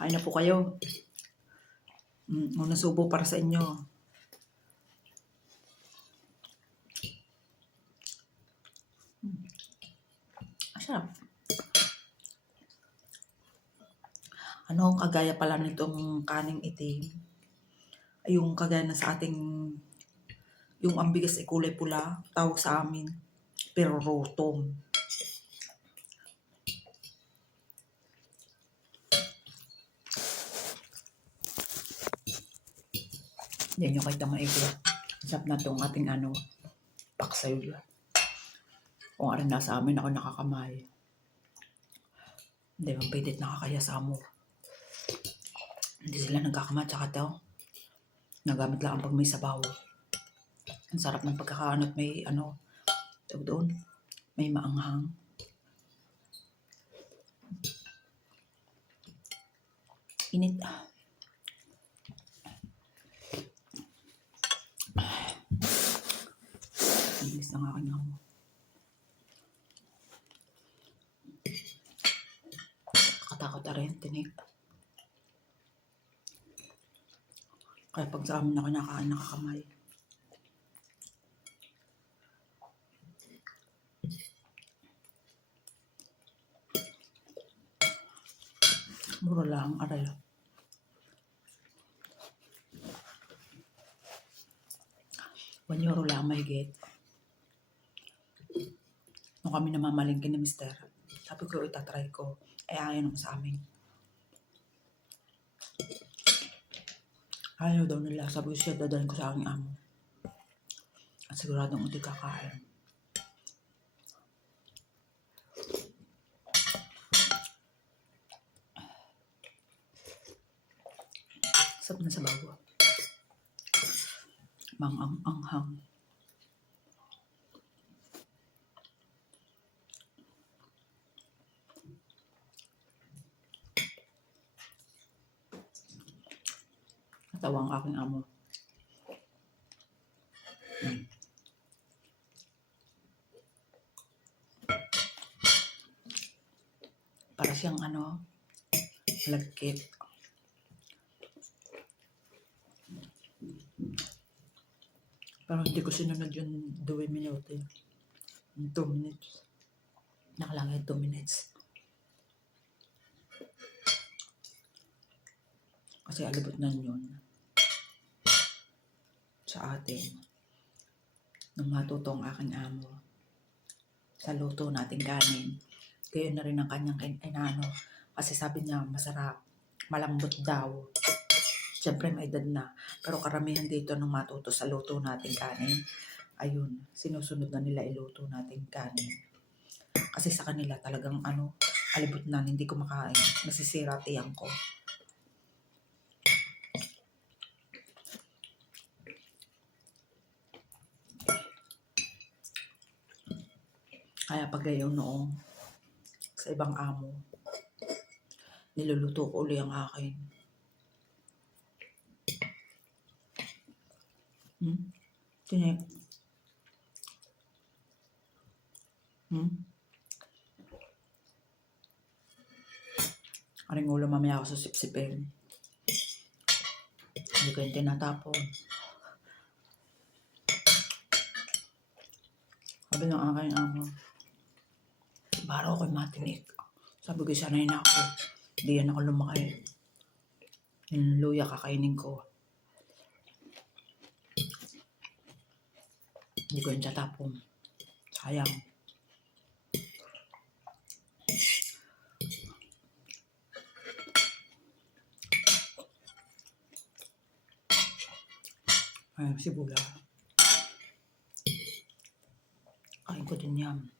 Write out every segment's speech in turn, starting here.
Kain na po kayo. Mm, unang subo para sa inyo. Mm. Asarap. Ano, kagaya pala nitong kaning itim. Ay, yung kagaya na sa ating, yung ang bigas ay kulay pula, tawag sa amin, pero rotom. Yan yung kahit maigi. Sarap na itong ating ano, paksay. Kung arin nasa amin ako nakakamay. Hindi man pwede nakakaya sa amo. Hindi sila nagkakamay tsaka to. Nagamit lang pag may sabaw. Ang sarap ng pagkakaano at may ano, tawag doon, may maanghang. Init. Inis ng aking amo. Katakot na rin, tinik. Kaya pag sa amin ako nakain nakakamay. Mura lang, aray. One euro lang mahigit. Nung kami namamalingkin ni Mister, sabi ko, itatry ko. Eh, ayaw naman sa amin. Ayaw daw nila. Sabi ko siya, dadalhin ko sa aking amo. At siguradong hindi kakain. Sarap na sa bago. Mang-ang-anghang. Natawa aking amo. Mm. Para siyang ano, malagkit. Pero hindi ko sinunod yung 2 minuto. Yung 2 minutes. Nakalangay 2 minutes. Kasi alibot na yun sa atin nung matuto aking amo sa luto nating kanin. Gayon na rin ang kanyang inano. Kasi sabi niya, masarap. Malambot daw. Siyempre, may edad na. Pero karamihan dito nung matuto sa luto nating kanin, ayun, sinusunod na nila iluto nating kanin. Kasi sa kanila talagang ano, alibot na, hindi ko makain. Nasisira tiyang ko. Kaya pag gayon noong sa ibang amo, niluluto ko uli ang akin. Hmm? Tinik. Hmm? Aring ulo mamaya ako sa sipsipin. Hindi ko yung tinatapon. Sabi ng aking amo, Baro ako'y matinik. Sabi ko, sanay na ako. Hindi yan ako lumaki. Yung luya kakainin ko. Hindi ko yung tatapon. Sayang. Ay, sibula. Kain ko din yan.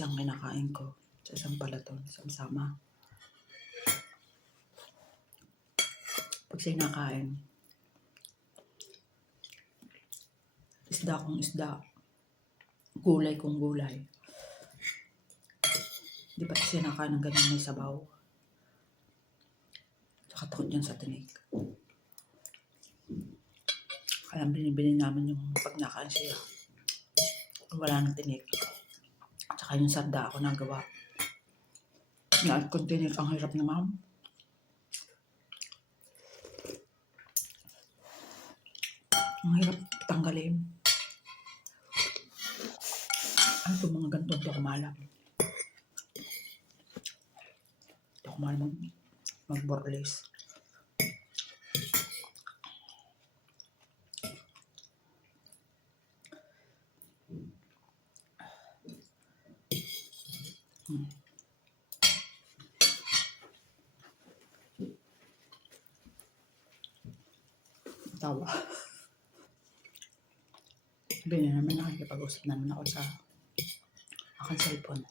Kasi ang kinakain ko sa isang palaton, sama-sama. Pag sinakain, isda kong isda, gulay kong gulay. Di ba sinakain ng ganyan may sabaw? Tsaka takot yan sa tinik. Kaya binibili namin yung pag nakain siya. Wala nang tinik. Tsaka yung sarda ako nagawa. Na at tinik ang hirap na ma'am. Ang hirap tanggalin. Ano itong mga ganito? Hindi ako maalam. Hindi ako maalam mag, mag-borlis. Tawa. Sabi niya naman nakikipag-usap naman ako sa aking cellphone.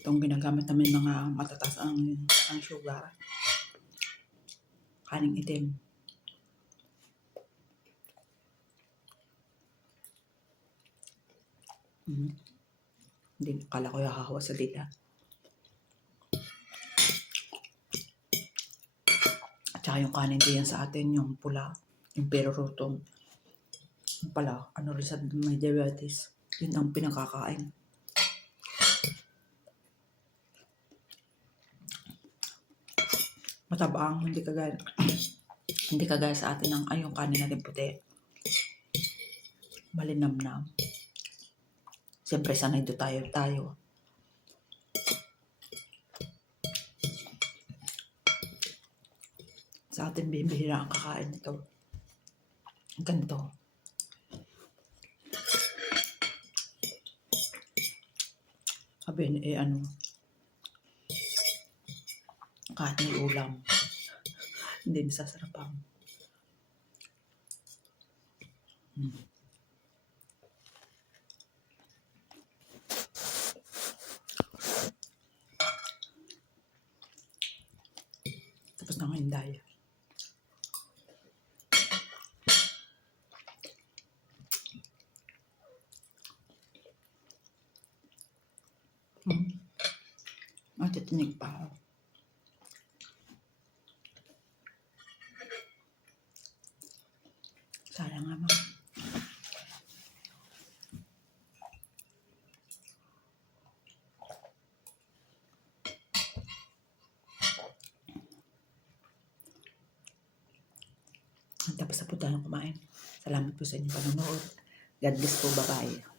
Itong ginagamit namin mga matataas ang, ang sugar. Kaning itim. Mm. Hindi, akala ko yahawa sa dila. At saka yung kanin din yan sa atin, yung pula, yung perorotong. Yung pala, ano rin sa may diabetes. Yun ang pinakakain. Matabang, hindi kagaya, hindi kagaya sa atin ang ay yung kanin natin puti. Malinamnam. Siyempre, sanay do tayo tayo. Sa atin, bibihira ang kakain nito. Ganito. Sabi ni, eh ano, kahit may ulam, hindi nasasarapan. Hmm. Dahil. Hmm. Matitinig pa ako. Sayang naman. Na po tayo kumain. Salamat po sa inyong panonood. God bless po. Bye-bye.